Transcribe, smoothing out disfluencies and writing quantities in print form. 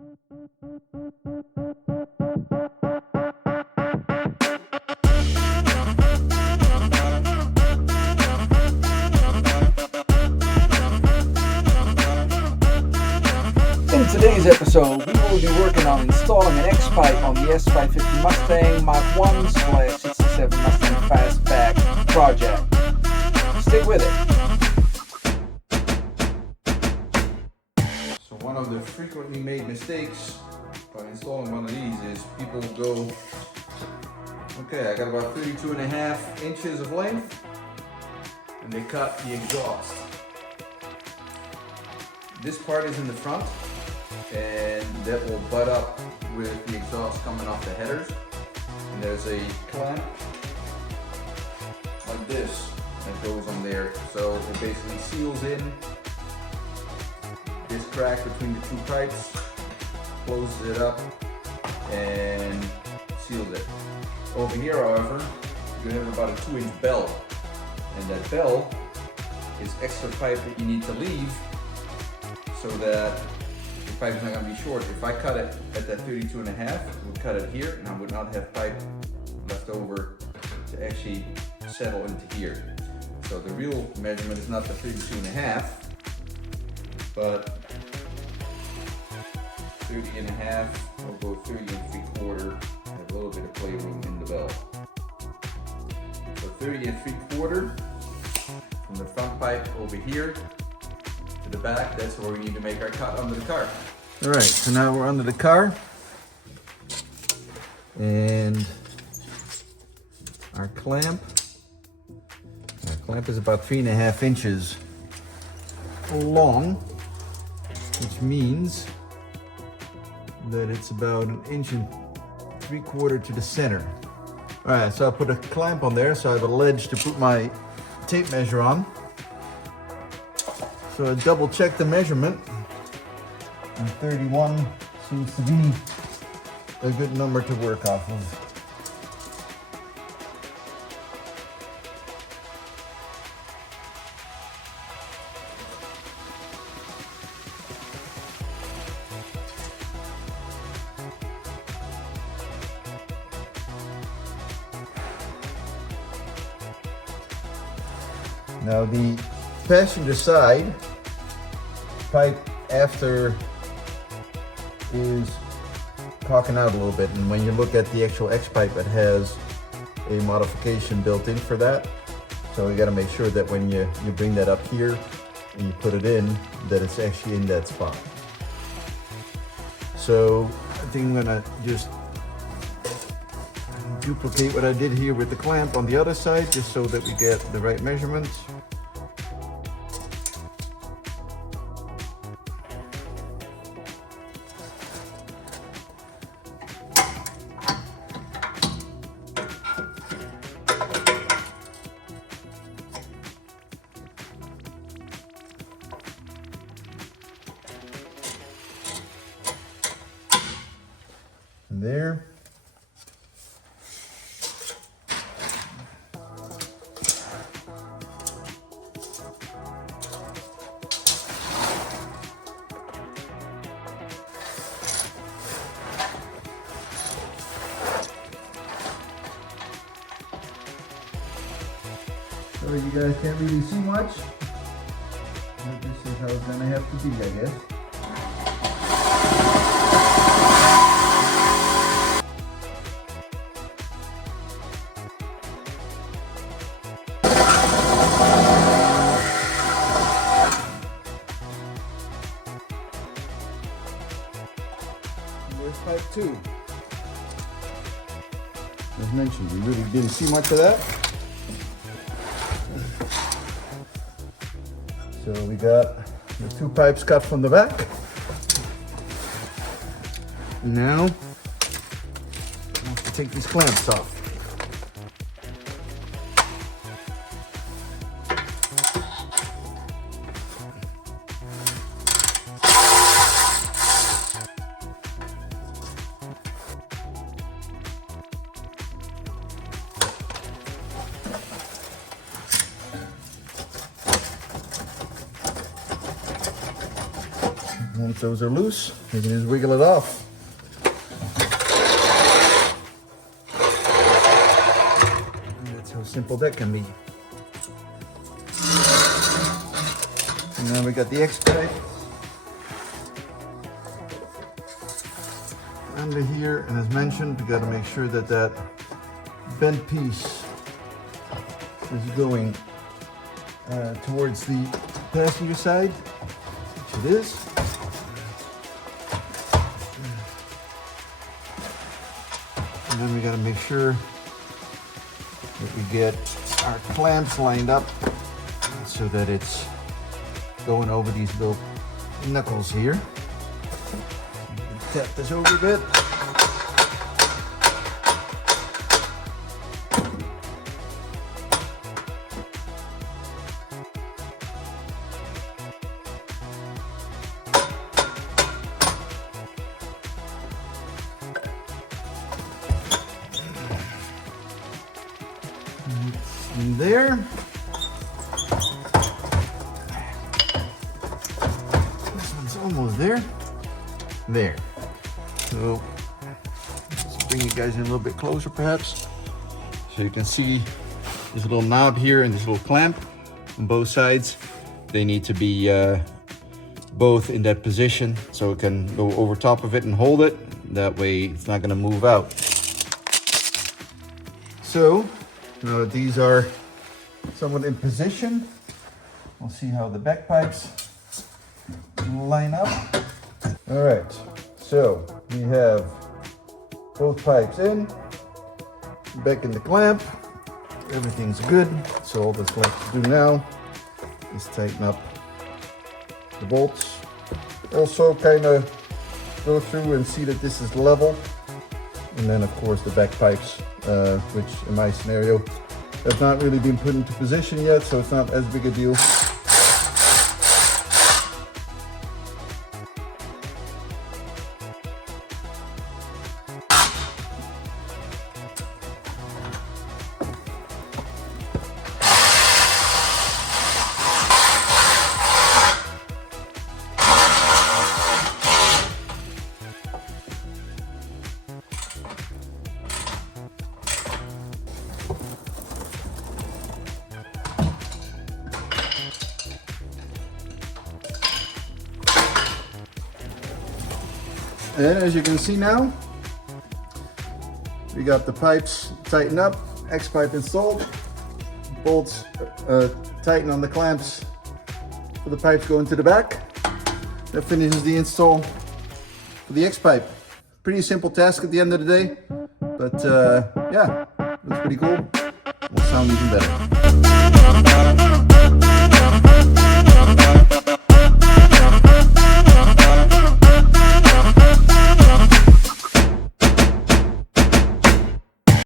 In today's episode, we will be working on installing an X-pipe on the S550 Mustang Mach 1/67 Mustang Fastback project. Stick with it. So one of the frequently made mistakes by installing one of these is people go, okay, I got about 32.5 inches of length, and they cut the exhaust. This part is in the front, and that will butt up with the exhaust coming off the headers. And there's a clamp like this that goes on there. So it basically seals in this crack between the two pipes, closes it up, and seals it. Over here, however, you have about a 2-inch bell. And that bell is extra pipe that you need to leave so that the pipe is not going to be short. If I cut it at that 32.5, it would cut it here, and I would not have pipe left over to actually settle into here. So the real measurement is not the 32.5, but 30.5, or go 30 3/4, have a little bit of playroom in the bell. So 30 3/4 from the front pipe over here to the back, that's where we need to make our cut under the car. All right, so now we're under the car, and our clamp is about 3.5 inches long, which means that it's about 1 3/4 to the center. All right, so I put a clamp on there, so I have a ledge to put my tape measure on. So I double check the measurement, and 31 seems to be a good number to work off of. Now the passenger side pipe after is cocking out a little bit, and when you look at the actual X-pipe, it has a modification built in for that. So you got to make sure that when you bring that up here and you put it in, that it's actually in that spot. So I think I'm gonna just duplicate what I did here with the clamp on the other side, just so that we get the right measurements. And there. Sorry you guys can't really see much, but this is how it's gonna have to be, I guess. And there's pipe 2. As mentioned, we really didn't see much of that. So we got the 2 pipes cut from the back. Now, I have to take these clamps off. Once those are loose, you can just wiggle it off. And that's how simple that can be. And then we got the X-pipe under here, and as mentioned, we got to make sure that that bent piece is going towards the passenger side, which it is. And then we got to make sure that we get our clamps lined up so that it's going over these little knuckles here. Tap this over a bit. In there. This one's almost there. There. So let's bring you guys in a little bit closer perhaps. So you can see this little knob here and this little clamp on both sides. They need to be both in that position so it can go over top of it and hold it. That way it's not going to move out. So now that these are somewhat in position, we'll see how the back pipes line up. All right, so we have both pipes in, back in the clamp. Everything's good. So all that's left to do now is tighten up the bolts. Also kind of go through and see that this is level. And then of course the back pipes, which in my scenario have not really been put into position yet, so it's not as big a deal. And as you can see now, we got the pipes tightened up, X-pipe installed, bolts tighten on the clamps for the pipes going to the back. That finishes the install for the X-pipe. Pretty simple task at the end of the day, but yeah, looks pretty cool. Will sound even better.